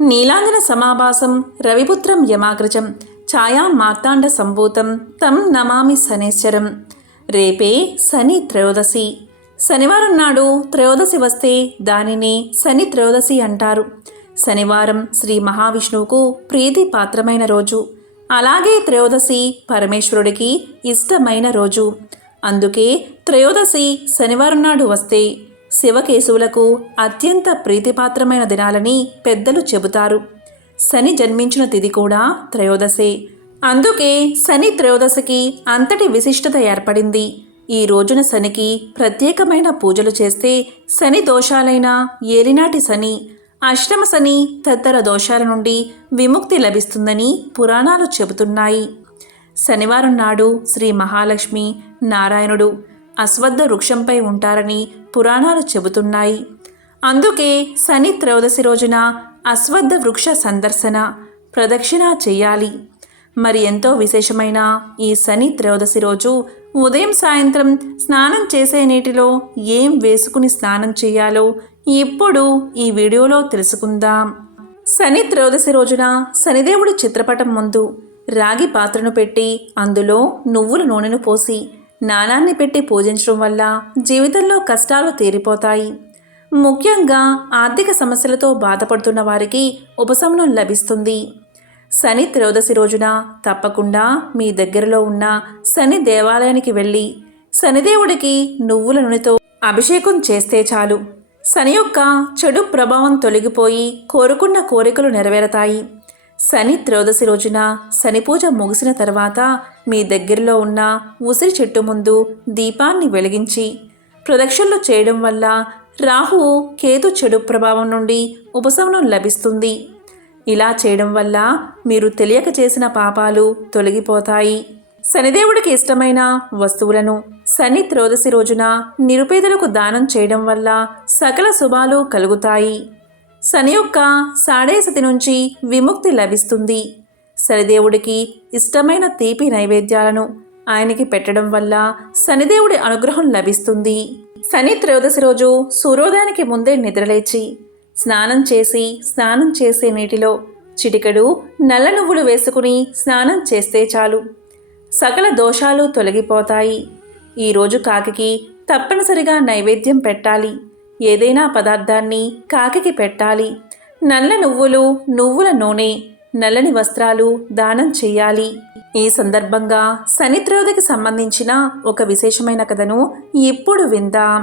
నీలాంజన సమాభాసం రవిపుత్రం యమాగ్రజం ఛాయాం మార్తాండ సంభూతం తం నమామి శనేశ్వరం. రేపే శని త్రయోదశి. శనివారం నాడు త్రయోదశి వస్తే దానిని శని త్రయోదశి అంటారు. శనివారం శ్రీ మహావిష్ణువుకు ప్రీతి పాత్రమైన రోజు. అలాగే త్రయోదశి పరమేశ్వరుడికి ఇష్టమైన రోజు. అందుకే త్రయోదశి శనివారం నాడు వస్తే శివకేశవులకు అత్యంత ప్రీతిపాత్రమైన దినాలని పెద్దలు చెబుతారు. శని జన్మించిన తిథి కూడా త్రయోదశే. అందుకే శని త్రయోదశికి అంతటి విశిష్టత ఏర్పడింది. ఈ రోజున శనికి ప్రత్యేకమైన పూజలు చేస్తే శని దోషాలైన ఏలినాటి శని, అష్టమ శని తదితర దోషాల నుండి విముక్తి లభిస్తుందని పురాణాలు చెబుతున్నాయి. శనివారం నాడు శ్రీ మహాలక్ష్మి, నారాయణుడు అశ్వత్థ వృక్షంపై ఉంటారని పురాణాలు చెబుతున్నాయి. అందుకే శని త్రయోదశి రోజున అశ్వత్థ వృక్ష సందర్శన, ప్రదక్షిణ చెయ్యాలి. మరి ఎంతో విశేషమైన ఈ శని త్రయోదశి రోజు ఉదయం సాయంత్రం స్నానం చేసే నీటిలో ఏం వేసుకుని స్నానం చేయాలో ఇప్పుడు ఈ వీడియోలో తెలుసుకుందాం. శని త్రయోదశి రోజున శనిదేవుడి చిత్రపటం ముందు రాగి పాత్రను పెట్టి అందులో నువ్వుల నూనెను పోసి నాణాన్ని పెట్టి పూజించడం వల్ల జీవితంలో కష్టాలు తీరిపోతాయి. ముఖ్యంగా ఆర్థిక సమస్యలతో బాధపడుతున్న వారికి ఉపశమనం లభిస్తుంది. శని త్రయోదశి రోజున తప్పకుండా మీ దగ్గరలో ఉన్న శని దేవాలయానికి వెళ్ళి శనిదేవుడికి నువ్వుల నూనెతో అభిషేకం చేస్తే చాలు. శని యొక్క చెడు ప్రభావం తొలగిపోయి కోరుకున్న కోరికలు నెరవేరతాయి. శని త్రయోదశి రోజున శని పూజ ముగిసిన తర్వాత మీ దగ్గరలో ఉన్న ఉసిరి చెట్టు ముందు దీపాన్ని వెలిగించి ప్రదక్షిణలు చేయడం వల్ల రాహువు కేతు చెడు ప్రభావం నుండి ఉపశమనం లభిస్తుంది. ఇలా చేయడం వల్ల మీరు తెలియక చేసిన పాపాలు తొలగిపోతాయి. శనిదేవుడికి ఇష్టమైన వస్తువులను శని త్రయోదశి రోజున నిరుపేదలకు దానం చేయడం వల్ల సకల శుభాలు కలుగుతాయి. శని యొక్క సాడేసతి నుంచి విముక్తి లభిస్తుంది. శనిదేవుడికి ఇష్టమైన తీపి నైవేద్యాలను ఆయనకి పెట్టడం వల్ల శనిదేవుడి అనుగ్రహం లభిస్తుంది. శని త్రయోదశి రోజు సూర్యోదయానికి ముందే నిద్రలేచి స్నానం చేసే నీటిలో చిటికెడు నల్ల నువ్వులు వేసుకుని స్నానం చేస్తే చాలు. సకల దోషాలు తొలగిపోతాయి. ఈరోజు కాకికి తప్పనిసరిగా నైవేద్యం పెట్టాలి. ఏదైనా పదార్థాన్ని కాకికి పెట్టాలి. నల్ల నువ్వులు, నువ్వుల నూనె, నల్లని వస్త్రాలు దానం చెయ్యాలి. ఈ సందర్భంగా శని త్రయోదశికి సంబంధించిన ఒక విశేషమైన కథను ఇప్పుడు విందాం.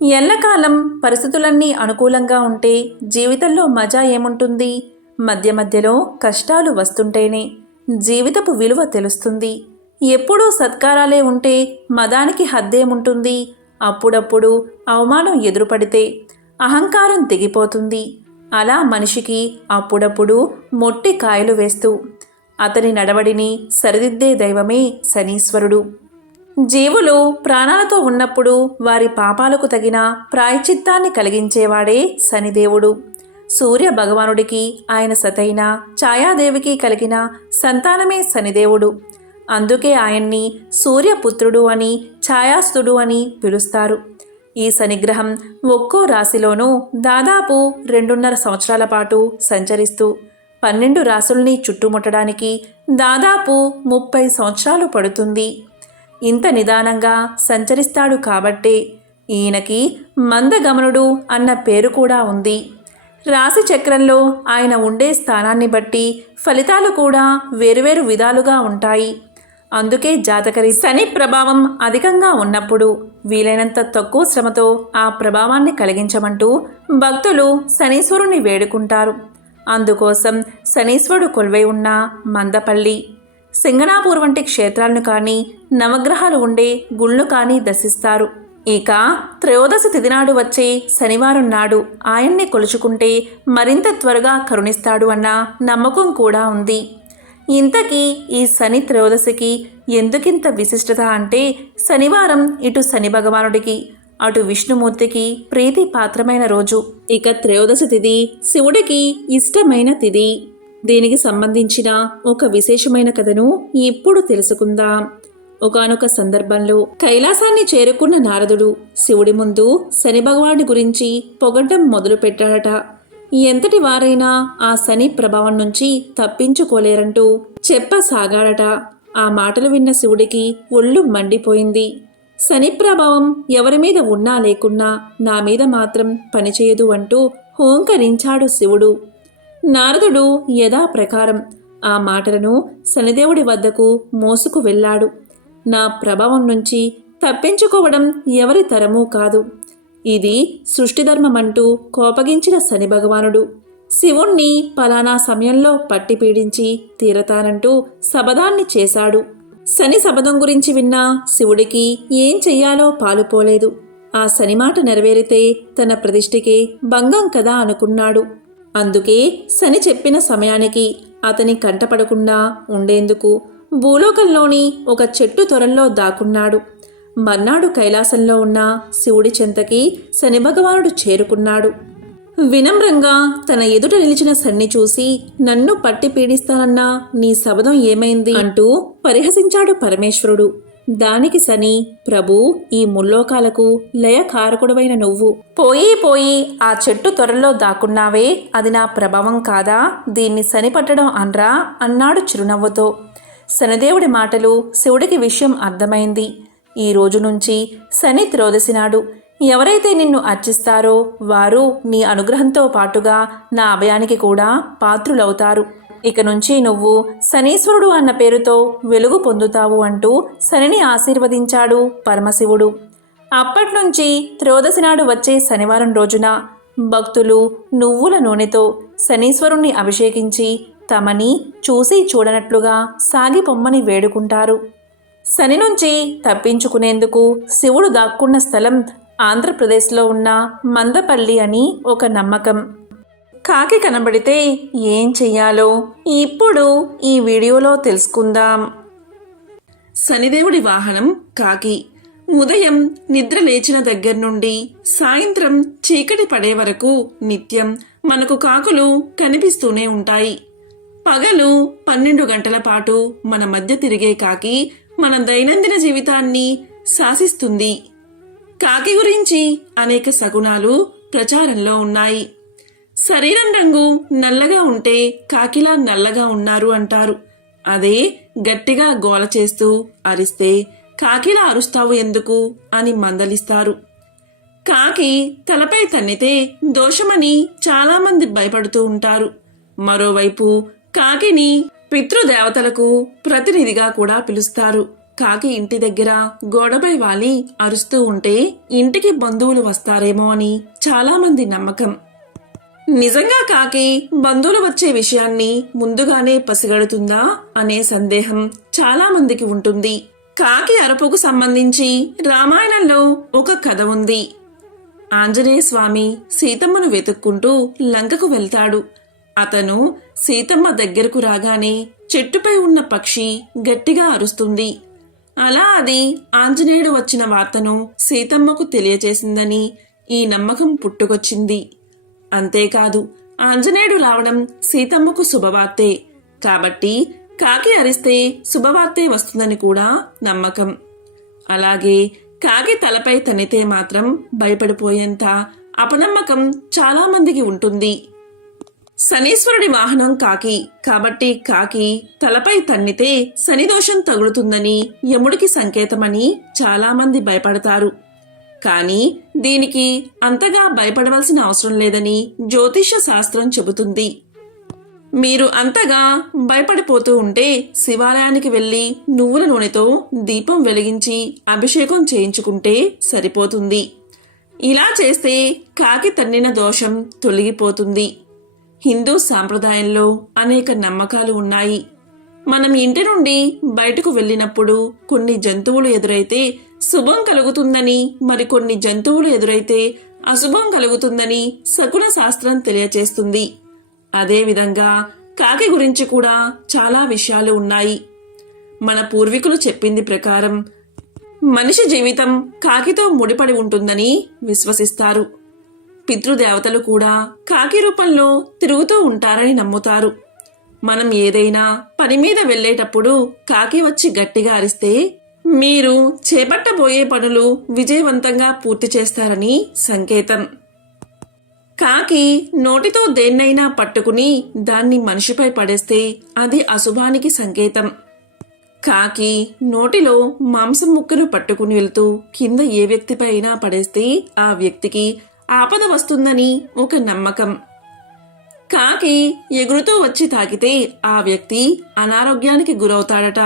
ఎల్లకాలం పరిస్థితులన్నీ అనుకూలంగా ఉంటే జీవితంలో మజా ఏముంటుంది? మధ్య మధ్యలో కష్టాలు వస్తుంటేనే జీవితపు విలువ తెలుస్తుంది. ఎప్పుడూ సత్కారాలే ఉంటే మదానికి హద్దేముంటుంది? అప్పుడప్పుడు అవమానం ఎదురుపడితే అహంకారం దిగిపోతుంది. అలా మనిషికి అప్పుడప్పుడు మొట్టి కాయలు వేస్తూ అతని నడవడిని సరిదిద్దే దైవమే శనీశ్వరుడు. జీవులు ప్రాణాలతో ఉన్నప్పుడు వారి పాపాలకు తగిన ప్రాయశ్చిత్తాన్ని కలిగించేవాడే శనిదేవుడు. సూర్య భగవానుడికి ఆయన సతైన ఛాయాదేవికి కలిగిన సంతానమే శనిదేవుడు. అందుకే ఆయన్ని సూర్యపుత్రుడు అని, ఛాయాస్తుడు అని పిలుస్తారు. ఈ శనిగ్రహం ఒక్కో రాశిలోనూ దాదాపు 2.5 సంవత్సరాల పాటు సంచరిస్తూ 12 రాశుల్ని చుట్టుముట్టడానికి దాదాపు 30 సంవత్సరాలు పడుతుంది. ఇంత నిదానంగా సంచరిస్తాడు కాబట్టే ఈయనకి మందగమనుడు అన్న పేరు కూడా ఉంది. రాశి చక్రంలో ఆయన ఉండే స్థానాన్ని బట్టి ఫలితాలు కూడా వేరువేరు విధాలుగా ఉంటాయి. అందుకే జాతకరి శని ప్రభావం అధికంగా ఉన్నప్పుడు వీలైనంత తక్కువ శ్రమతో ఆ ప్రభావాన్ని కలిగించమంటూ భక్తులు శనీశ్వరుని వేడుకుంటారు. అందుకోసం శనీశ్వరుడు కొలువై ఉన్న మందపల్లి, సింగనాపూర్ వంటి క్షేత్రాలను కానీ, నవగ్రహాలు ఉండే గుళ్ళు కానీ దర్శిస్తారు. ఇక త్రయోదశి తిథినాడు వచ్చే శనివారం నాడు ఆయన్ని కొలుచుకుంటే మరింత త్వరగా కరుణిస్తాడు అన్న నమ్మకం కూడా ఉంది. ఇంతకీ ఈ శని త్రయోదశికి ఎందుకింత విశిష్టత అంటే శనివారం ఇటు శని భగవానుడికి అటు విష్ణుమూర్తికి ప్రీతి పాత్రమైన రోజు. ఇక త్రయోదశి తిథి శివుడికి ఇష్టమైన తిథి. దీనికి సంబంధించిన ఒక విశేషమైన కథను ఇప్పుడు తెలుసుకుందాం. ఒకానొక సందర్భంలో కైలాసాన్ని చేరుకున్న నారదుడు శివుడి ముందు శని భగవానుడి గురించి పొగడ్డం మొదలుపెట్టాడట. ఎంతటి వారైనా ఆ శని ప్రభావం నుంచి తప్పించుకోలేరంటూ చెప్పసాగాడట. ఆ మాటలు విన్న శివుడికి ఒళ్ళు మండిపోయింది. శని ప్రభావం ఎవరి మీద ఉన్నా లేకున్నా నా మీద మాత్రం పనిచేయదు అంటూ హోంకరించాడు శివుడు. నారదుడు యథాప్రకారం ఆ మాటలను శనిదేవుడి వద్దకు మోసుకు వెళ్ళాడు. నా ప్రభావం నుంచి తప్పించుకోవడం ఎవరి తరమూ కాదు, ఇది సృష్టిధర్మమంటూ కోపగించిన శని భగవానుడు శివుణ్ణి పలానా సమయంలో పట్టి పీడించి తీరతానంటూ శపథాన్ని చేశాడు. శని శపథం గురించి విన్న శివుడికి ఏం చెయ్యాలో పాలుపోలేదు. ఆ శని మాట నెరవేరితే తన ప్రతిష్ఠికే భంగం కదా అనుకున్నాడు. అందుకే శని చెప్పిన సమయానికి అతని కంటపడకుండా ఉండేందుకు భూలోకంలోని ఒక చెట్టు తొరల్లో దాక్కున్నాడు. మర్నాడు కైలాసంలో ఉన్న శివుడి చెంతకి శని భగవానుడు చేరుకున్నాడు. వినమ్రంగా తన ఎదుట నిలిచిన శని చూసి, నన్ను పట్టి పీడిస్తానన్నా నీ శబదం ఏమైంది అంటూ పరిహసించాడు పరమేశ్వరుడు. దానికి శని, ప్రభు, ఈ ముల్లోకాలకు లయకారకుడవైన నువ్వు పోయి ఆ చెట్టు త్వరలో దాక్కున్నావే, అది నా ప్రభావం కాదా, దీన్ని శని పట్టడం అనరా అన్నాడు చిరునవ్వుతో. శనిదేవుడి మాటలు శివుడికి విషయం అర్థమైంది. ఈ రోజు నుంచి శని త్రోదశి నాడు ఎవరైతే నిన్ను అర్చిస్తారో వారు నీ అనుగ్రహంతో పాటుగా నా అభయానికి కూడా పాత్రులవుతారు. ఇక నుంచి నువ్వు శనీశ్వరుడు అన్న పేరుతో వెలుగు పొందుతావు అంటూ శనిని ఆశీర్వదించాడు పరమశివుడు. అప్పట్నుంచి త్రయోదశి నాడు వచ్చే శనివారం రోజున భక్తులు నువ్వుల నూనెతో శనీశ్వరుణ్ణి అభిషేకించి తమని చూసి చూడనట్లుగా సాగిపొమ్మని వేడుకుంటారు. శని నుంచి తప్పించుకునేందుకు శివుడు దాక్కున్న స్థలం ఆంధ్రప్రదేశ్లో ఉన్న మందపల్లి అని ఒక నమ్మకం. కాకి కనబడితే ఏం చెయ్యాలో ఇప్పుడు ఈ వీడియోలో తెలుసుకుందాం. శనిదేవుడి వాహనం కాకి. ఉదయం నిద్ర లేచిన దగ్గర నుండి సాయంత్రం చీకటి పడే వరకు నిత్యం మనకు కాకులు కనిపిస్తూనే ఉంటాయి. పగలు 12 గంటల పాటు మన మధ్య తిరిగే కాకి మన దైనందిన జీవితాన్ని శాసిస్తుంది. కాకి గురించి అనేక శకునాలు ప్రచారంలో ఉన్నాయి. శరీరం రంగు నల్లగా ఉంటే కాకిలా నల్లగా ఉన్నారు అంటారు. అదే గట్టిగా గోల చేస్తూ అరిస్తే కాకిలా అరుస్తావు ఎందుకు అని మందలిస్తారు. కాకి తలపై తన్నితే దోషమని చాలామంది భయపడుతూ ఉంటారు. మరోవైపు కాకిని పితృదేవతలకు ప్రతినిధిగా కూడా పిలుస్తారు. కాకి ఇంటి దగ్గర గోడపై వాలి అరుస్తూ ఉంటే ఇంటికి బంధువులు వస్తారేమో అని చాలామంది నమ్మకం. నిజంగా కాకి బంధువులు వచ్చే విషయాన్ని ముందుగానే పసిగడుతుందా అనే సందేహం చాలా మందికి ఉంటుంది. కాకి అరుపుకు సంబంధించి రామాయణంలో ఒక కథ ఉంది. ఆంజనేయ స్వామి సీతమ్మను వెతుక్కుంటూ లంకకు వెళ్తాడు. అతను సీతమ్మ దగ్గరకు రాగానే చెట్టుపై ఉన్న పక్షి గట్టిగా అరుస్తుంది. అలా అది ఆంజనేయుడు వచ్చిన వార్తను సీతమ్మకు తెలియచేసిందని ఈ నమ్మకం పుట్టుకొచ్చింది. అంతేకాదు, ఆంజనేయుడు రావడం సీతమ్మకు శుభవార్తే కాబట్టి కాకి అరిస్తే శుభవార్తే వస్తుందని కూడా నమ్మకం. అలాగే కాకి తలపై తన్నితే మాత్రం భయపడిపోయేంత అపనమ్మకం చాలా మందికి ఉంటుంది. శనీశ్వరుడి వాహనం కాకి కాబట్టి కాకి తలపై తన్నితే శనిదోషం తగులుతుందని యముడికి సంకేతమని చాలామంది భయపడతారు. కానీ దీనికి అంతగా భయపడవలసిన అవసరం లేదని జ్యోతిష శాస్త్రం చెబుతుంది. మీరు అంతగా భయపడిపోతూ ఉంటే శివాలయానికి వెళ్ళి నువ్వుల నూనెతో దీపం వెలిగించి అభిషేకం చేయించుకుంటే సరిపోతుంది. ఇలా చేస్తే కాకి తన్నిన దోషం తొలగిపోతుంది. హిందూ సాంప్రదాయంలో అనేక నమ్మకాలు ఉన్నాయి. మనం ఇంటి నుండి బయటకు వెళ్ళినప్పుడు కొన్ని జంతువులు ఎదురైతే శుభం కలుగుతుందని, మరికొన్ని జంతువులు ఎదురైతే అశుభం కలుగుతుందని శకున శాస్త్రం తెలియచేస్తుంది. అదేవిధంగా కాకి గురించి కూడా చాలా విషయాలు ఉన్నాయి. మన పూర్వీకులు చెప్పింది ప్రకారం మనిషి జీవితం కాకితో ముడిపడి ఉంటుందని విశ్వసిస్తారు. పితృదేవతలు కూడా కాకి రూపంలో తిరుగుతూ ఉంటారని నమ్ముతారు. మనం ఏదైనా పని మీద వెళ్ళేటప్పుడు కాకి వచ్చి గట్టిగా అరిస్తే మీరు చేపట్టబోయే పనులు విజయవంతంగా పూర్తి చేస్తారని సంకేతం. కాకి నోటితో దేన్నైనా పట్టుకుని దాన్ని మనిషిపై పడేస్తే అది అశుభానికి సంకేతం. కాకి నోటిలో మాంసం ముక్కలు పట్టుకుని వెళ్తూ కింద ఏ వ్యక్తిపై అయినా పడేస్తే ఆ వ్యక్తికి ఆపద వస్తుందని ఒక నమ్మకం. కాకి ఎగురుతూ వచ్చి తాకితే ఆ వ్యక్తి అనారోగ్యానికి గురవుతాడట.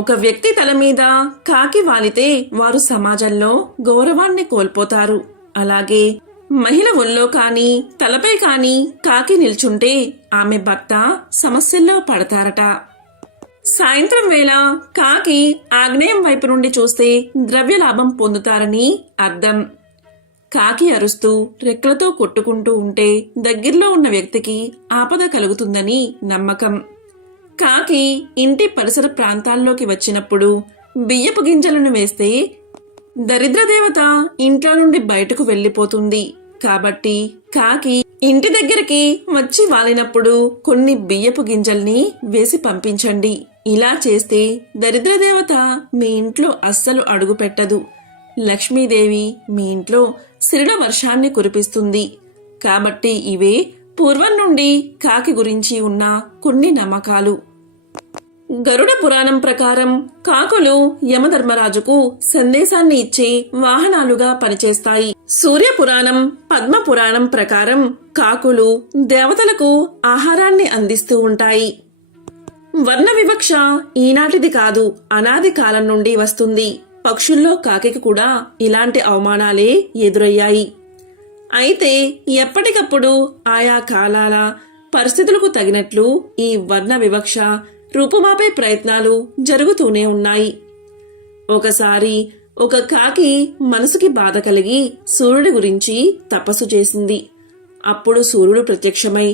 ఒక వ్యక్తి తల మీద కాకి వాలితే వారు సమాజంలో గౌరవాన్ని కోల్పోతారు. అలాగే మహిళ ఒళ్ళో కాని తలపై కాని కాకి నిల్చుంటే ఆమె భర్త సమస్యల్లో పడతారట. సాయంత్రం వేళ కాకి ఆగ్నేయం వైపు నుండి చూస్తే ద్రవ్యలాభం పొందుతారని అర్థం. కాకి అరుస్తూ రెక్కలతో కొట్టుకుంటూ ఉంటే దగ్గరలో ఉన్న వ్యక్తికి ఆపద కలుగుతుందని నమ్మకం. కాకి ఇంటి పరిసర ప్రాంతాల్లోకి వచ్చినప్పుడు బియ్యపు గింజలను వేస్తే దరిద్రదేవత ఇంట్లో నుండి బయటకు వెళ్లిపోతుంది. కాబట్టి కాకి ఇంటి దగ్గరికి వచ్చి వాలినప్పుడు కొన్ని బియ్యపు గింజల్ని వేసి పంపించండి. ఇలా చేస్తే దరిద్రదేవత మీ ఇంట్లో అస్సలు అడుగు పెట్టదు. లక్ష్మీదేవి మీ ఇంట్లో సిరిల వర్షాన్ని కురిపిస్తుంది. కాబట్టి ఇవే పూర్వం నుండి కాకి గురించి ఉన్న కొన్ని నమ్మకాలు. గరుడ పురాణం ప్రకారం కాకులు యమధర్మరాజుకు సందేశాన్ని ఇచ్చే వాహనాలుగా పనిచేస్తాయి. సూర్య పురాణం, పద్మ పురాణం ప్రకారం కాకులు దేవతలకు ఆహారాన్ని అందిస్తూ ఉంటాయి. వర్ణ వివక్ష ఈనాటిది కాదు, అనాది కాలం నుండి వస్తుంది. పక్షుల్లో కాకికి కూడా ఇలాంటి అవమానాలే ఎదురయ్యాయి. అయితే ఎప్పటికప్పుడు ఆయా కాలాల పరిస్థితులకు తగినట్లు ఈ వర్ణ వివక్ష రూపుమాపే ప్రయత్నాలు జరుగుతూనే ఉన్నాయి. ఒకసారి ఒక కాకి మనసుకి బాధ కలిగి సూర్యుడి గురించి తపస్సు చేసింది. అప్పుడు సూర్యుడు ప్రత్యక్షమై,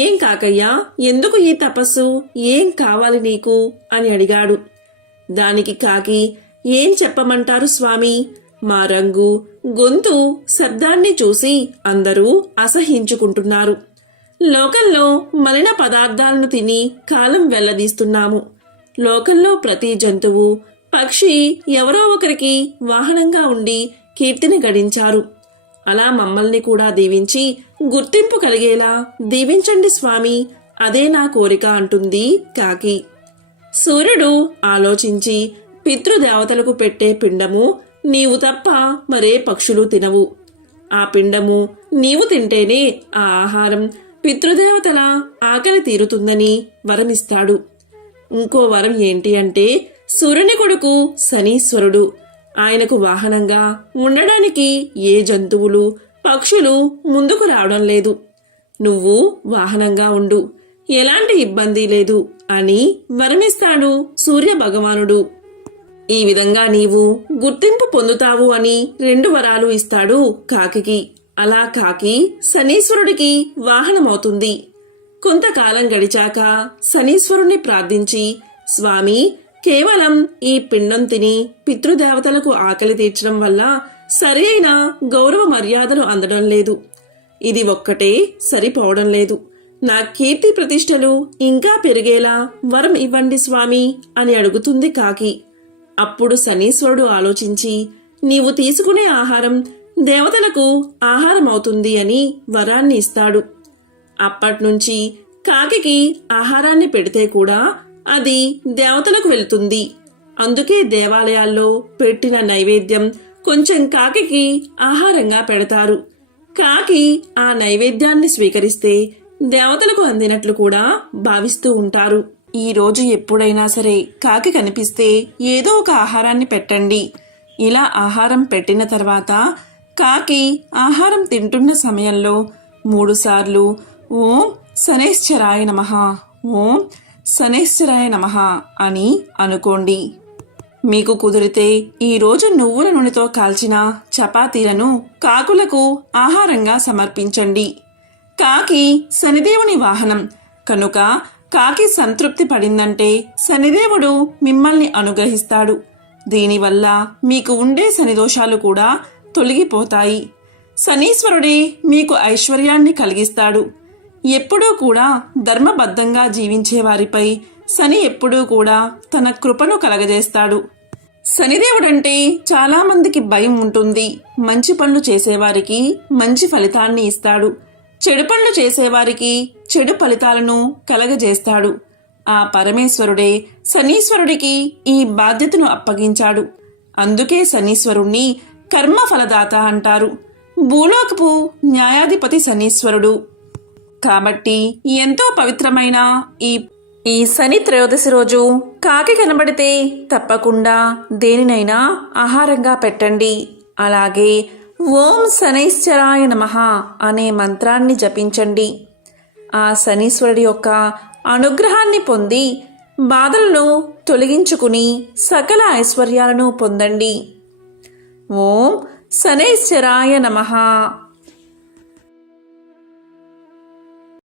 ఏం కాకయ్యా, ఎందుకు ఈ తపస్సు, ఏం కావాలి నీకు అని అడిగాడు. దానికి కాకి, ఏం చెప్పమంటారు స్వామి, మా రంగు, గొంతు, శబ్దాన్ని చూసి అందరూ అసహించుకుంటున్నారు. లోకంలో మలిన పదార్థాలను తిని కాలం వెళ్లదీస్తున్నాము. లోకంలో ప్రతి జంతువు, పక్షి ఎవరో ఒకరికి వాహనంగా ఉండి కీర్తిని గడించారు. అలా మమ్మల్ని కూడా దీవించి గుర్తింపు కలిగేలా దీవించండి స్వామి, అదే నా కోరిక అంటుంది కాకి. సూర్యుడు ఆలోచించి, పితృదేవతలకు పెట్టే పిండము నీవు తప్ప మరే పక్షులు తినవు. ఆ పిండము నీవు తింటేనే ఆ ఆహారం పితృదేవతల ఆకలి తీరుతుందని వరమిస్తాడు. ఇంకో వరం ఏంటి అంటే, సూర్యుని కొడుకు శనీశ్వరుడు. ఆయనకు వాహనంగా ఉండడానికి ఏ జంతువులు, పక్షులు ముందుకు రావడం లేదు. నువ్వు వాహనంగా ఉండు, ఎలాంటి ఇబ్బంది లేదు అని వరమిస్తాడు సూర్య భగవానుడు. ఈ విధంగా నీవు గుర్తింపు పొందుతావు అని 2 వరాలు ఇస్తాడు కాకికి. అలా కాకి శనీశ్వరుడికి వాహనమవుతుంది. కొంతకాలం గడిచాక శనీశ్వరుణ్ణి ప్రార్థించి, స్వామి, కేవలం ఈ పిండం తిని పితృదేవతలకు ఆకలి తీర్చడం వల్ల సరి అయిన గౌరవ మర్యాదలు అందడం లేదు. ఇది ఒక్కటే సరిపోవడం లేదు. నా కీర్తి ప్రతిష్టలు ఇంకా పెరిగేలా వరం ఇవ్వండి స్వామి అని అడుగుతుంది కాకి. అప్పుడు శనీశ్వరుడు ఆలోచించి, నీవు తీసుకునే ఆహారం దేవతలకు ఆహారం అవుతుంది అని వరాన్ని ఇస్తాడు. అప్పట్నుంచి కాకికి ఆహారాన్ని పెడితే కూడా అది దేవతలకు వెళ్తుంది. అందుకే దేవాలయాల్లో పెట్టిన నైవేద్యం కొంచెం కాకికి ఆహారంగా పెడతారు. కాకి ఆ నైవేద్యాన్ని స్వీకరిస్తే దేవతలకు అందినట్లు కూడా భావిస్తూ ఉంటారు. ఈ రోజు ఎప్పుడైనా సరే కాకి కనిపిస్తే ఏదో ఒక ఆహారాన్ని పెట్టండి. ఇలా ఆహారం పెట్టిన తర్వాత కాకి ఆహారం తింటున్న సమయంలో 3 సార్లు ఓం శనైశ్చరాయ నమః, ఓం శనైశ్చరాయ నమః అని అనుకోండి. మీకు కుదిరితే ఈరోజు నువ్వుల నూనెతో కాల్చిన చపాతీలను కాకులకు ఆహారంగా సమర్పించండి. కాకి శనిదేవుని వాహనం కనుక కాకి సంతృప్తి పడిందంటే శనిదేవుడు మిమ్మల్ని అనుగ్రహిస్తాడు. దీనివల్ల మీకు ఉండే శనిదోషాలు కూడా తొలగిపోతాయి. శనీశ్వరుడే మీకు ఐశ్వర్యాన్ని కలిగిస్తాడు. ఎప్పుడూ కూడా ధర్మబద్ధంగా జీవించే వారిపై శని ఎప్పుడూ కూడా తన కృపను కలగజేస్తాడు. శనిదేవుడంటే చాలామందికి భయం ఉంటుంది. మంచి పనులు చేసేవారికి మంచి ఫలితాన్ని ఇస్తాడు, చెడు పనులు చేసేవారికి చెడు ఫలితాలను కలగజేస్తాడు. ఆ పరమేశ్వరుడే శనీశ్వరుడికి ఈ బాధ్యతను అప్పగించాడు. అందుకే శనీశ్వరుణ్ణి కర్మఫలదాత అంటారు. భూలోకపు న్యాయాధిపతి శనీశ్వరుడు కాబట్టి ఎంతో పవిత్రమైన ఈ శని త్రయోదశి రోజు కాకి కనబడితే తప్పకుండా దేనినైనా ఆహారంగా పెట్టండి. అలాగే ఓం శనైశ్చరాయ నమః అనే మంత్రాన్ని జపించండి. ఆ శనీశ్వరుడి యొక్క అనుగ్రహాన్ని పొంది బాధలను తొలగించుకుని సకల ఐశ్వర్యాలను పొందండి. ఓం శనైశ్చరాయ నమః.